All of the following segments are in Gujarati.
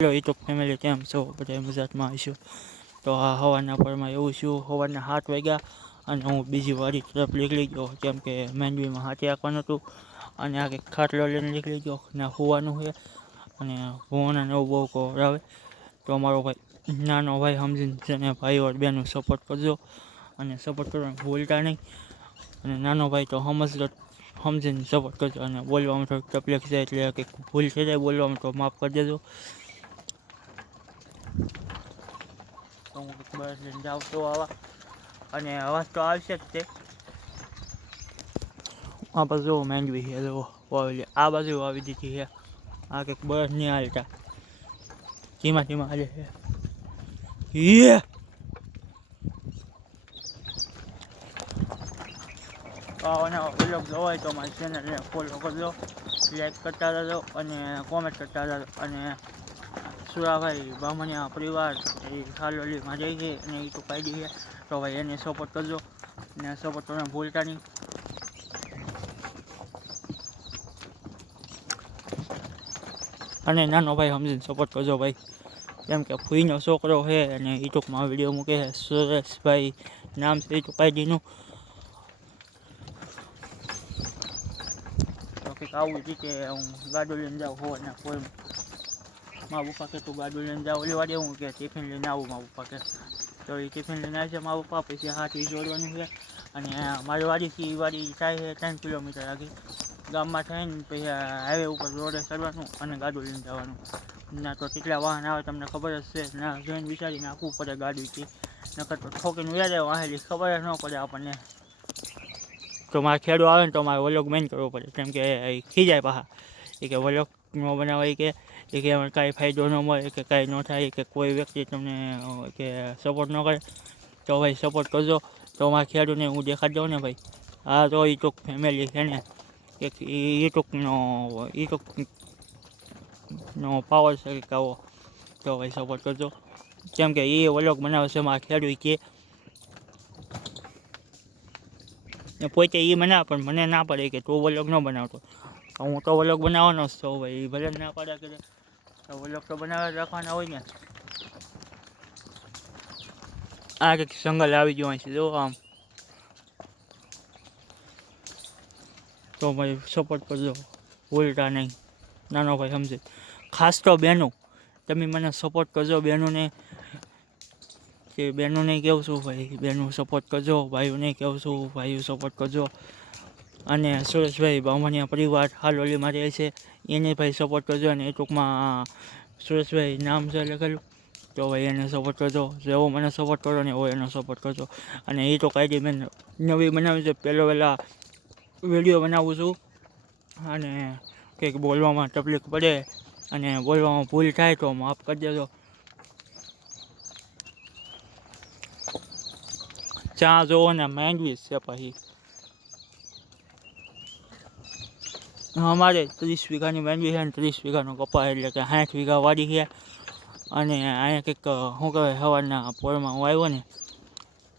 હેલો યુટ્યુબ ફેમિલી, કેમ છો? બધા મજામાં આવીશું. તો આ સવારના પરમાં એવું છું, સવારના 7 વાગ્યા અને હું બીજી વાડી તરફ નીકળી ગયો, કેમ કે માંડવીમાં હાથી આપવાનું હતું અને આ કંઈક ખાટલો લઈને નીકળી ગયો ને હોવાનું છે અને હોવાના એવું બહુ કરાવે. તો અમારો ભાઈ નાનો ભાઈ સમજીને છે ને ભાઈઓ બેનું સપોર્ટ કરજો અને સપોર્ટ કરવાનું ભૂલતા નહીં. અને નાનો ભાઈ તો સમજીને સપોર્ટ કરજો અને બોલવામાં થોડીક તકલીફ છે એટલે કંઈક ભૂલ થઈ જાય બોલવામાં તો માફ કરી દેજો. તો હું બસ લઈને જાઉં તો આવા અને અવાજ તો આવશે જ તે. આ બાજુ માંડવી છે, વાવેલી આ બાજુ વાવી દીધી છે. આ કંઈક બસ નહીં હાલતા, ધીમા ધીમા હાલે છે. આવાના વ્લોગ જોવા હોય તો મારી ચેનલને ફોલો કરજો, લાઈક કરતા રહેજો અને કોમેન્ટ કરતા રહેજો. અને સુરાભાઈ બામણિયા પરિવાર એ હાલોલીમાં જાય છે અને એ તો કાઢી છે, તો ભાઈ એને સપોર્ટ કરજો અને સપોર્ટ કરવાનું ભૂલતા નહીં. અને નાનો ભાઈ સમજીને સપોર્ટ કરજો ભાઈ, કેમ કે ફૂઈનો છોકરો છે અને યુટ્યુબમાં વિડીયો મૂકે છે. સુરેશભાઈ નામ છે યુટ્યુબ આઈડીનું. તો કંઈક આવું રીતે હું ગાડું લઈને જાઉં હોવાના કોઈ મા પપ્પા કે તું ગાડું લઈને જાઉં ઓલી વાડે હું કે ટિફિન લઈને આવું મા પપ્પા કે, તો એ ટિફિન લઈને આવે છે મા પપ્પા. પછી હાથી જોડવાનું છે અને મારી વાડીથી વાડી થાય છે 3 કિલોમીટર આગળ ગામમાં થઈને પછી હાઈવે ઉપર રોડે ચડવાનું અને ગાડું લઈને જવાનું. ના તો કેટલા વાહન આવે તમને ખબર જ છે, ના જોઈને વિચારી નાખવું પડે ગાડીથી, નકર તો ઠોકીને વ્યા જાય વાહેલી ખબર જ ન પડે આપણને. તો મારે ખેડૂ આવે ને તો મારે વ્લોગ મેન કરવો પડે, કેમ કે ખીજાય પાછા એ કે વ્લોગ ન બનાવાય કે એમાં કાંઈ ફાયદો ન મળે કે કાંઈ ન થાય કે કોઈ વ્યક્તિ તમને કે સપોર્ટ ન કરે. તો ભાઈ સપોર્ટ કરજો. તો મારા ખેડૂને હું દેખાડી દઉં ને ભાઈ. આ તો યુટ્યુબ ફેમિલી છે ને, એક યુટ્યુબનો પાવર છે કે આવો. તો ભાઈ સપોર્ટ કરજો, કેમ કે એ વ્લોગ બનાવે છે મારા ખેડૂત કે પોતે એ બનાવે પણ મને ના પડે કે તું વ્લોગ ન બનાવતો. હું તો વ્લોગ બનાવવાનો જ છું ભાઈ, ભલે ના પાડ્યા કરે તો વ્લોગ તો બનાવવા રાખવાના હોય ને. આ કંઈક જંગલ આવી ગયું છે જો આમ. તો ભાઈ સપોર્ટ કરજો, ભૂલતા નહીં. નાનો ભાઈ સમજે. ખાસ તો બહેનો, તમે મને સપોર્ટ કરજો બહેનોને, કે બહેનોને કહું છું ભાઈ બહેનો સપોર્ટ કરજો, ભાઈઓને કહું છું ભાઈઓ સપોર્ટ કરજો. અને સુરેશભાઈ બામણિયા પરિવાર હાલોલીમાં રહે છે એને ભાઈ સપોર્ટ કરજો. અને એ ટૂંકમાં સુરેશભાઈ નામ છે લખેલું, તો ભાઈ એને સપોર્ટ કરજો. જેવો મને સપોર્ટ કરો ને એવો એનો સપોર્ટ કરજો. અને એ તો કાંઈ મેં નવી બનાવી છે, પહેલા વિડીયો બનાવું છું અને કંઈક બોલવામાં તકલીફ પડે અને બોલવામાં ભૂલ થાય તો માફ કરી દેજો. ચા જોવો ને માંડવી છે પછી અમારે 30 વીઘાની માંડવી છે ને 30 વીઘાનો કપા, એટલે કે 60 વીઘા વાડી છે. અને અહીંયા કંઈક શું કહેવાય, સવારના પોરમાં હું આવ્યો ને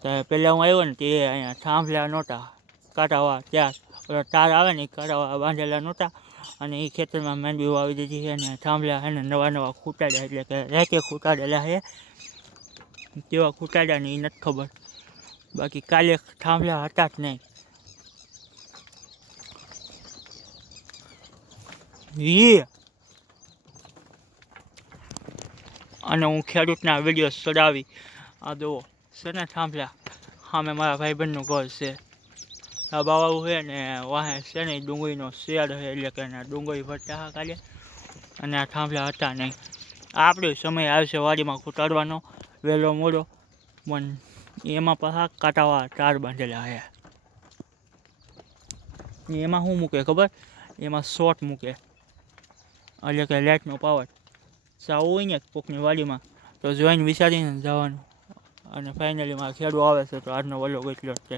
ત્યારે પહેલાં હું આવ્યો ને તે અહીંયા થાંભલા નહોતા, કાંટાવા ત્યાં તાર આવે ને એ કાંટાવા બાંધેલા નહોતા. અને એ ખેતરમાં માંડવી વાવી દીધી છે અને થાંભલા છે ને નવા ખૂટાડ્યા, એટલે કે રાતે ખૂટાડેલા છે. કેવા ખૂટાડ્યા ને એ નથી ખબર, બાકી કાલે થાંભલા હતા જ નહીં. અને હું ખેડૂતના વિડીયો ચડાવી આ જુઓ છે ને થાંભલા. સામે મારા ભાઈબંધનું ઘર છે, આ બાવાવું છે ને વાહે છે ને ડુંગળીનો શેડ છે, એટલે કે ડુંગળી ભરતા હા કાલે. અને આ થાંભલા હતા નહીં. આપણો સમય આવશે વાડીમાં ખૂટાડવાનો વહેલો મોડો, પણ એમાં પાછા કાંટાવા તાર બાંધેલા છે. એમાં શું મૂકે ખબર, એમાં શોર્ટ મૂકે, એટલે કે લાઇટનો પાવર. જવું હોય ને કોકની વાડીમાં તો જોઈને વિચારીને જવાનું. અને ફાઇનલી મારા ખેડૂ આવે છે, તો આજનો વ્લોગ એટલો જ છે.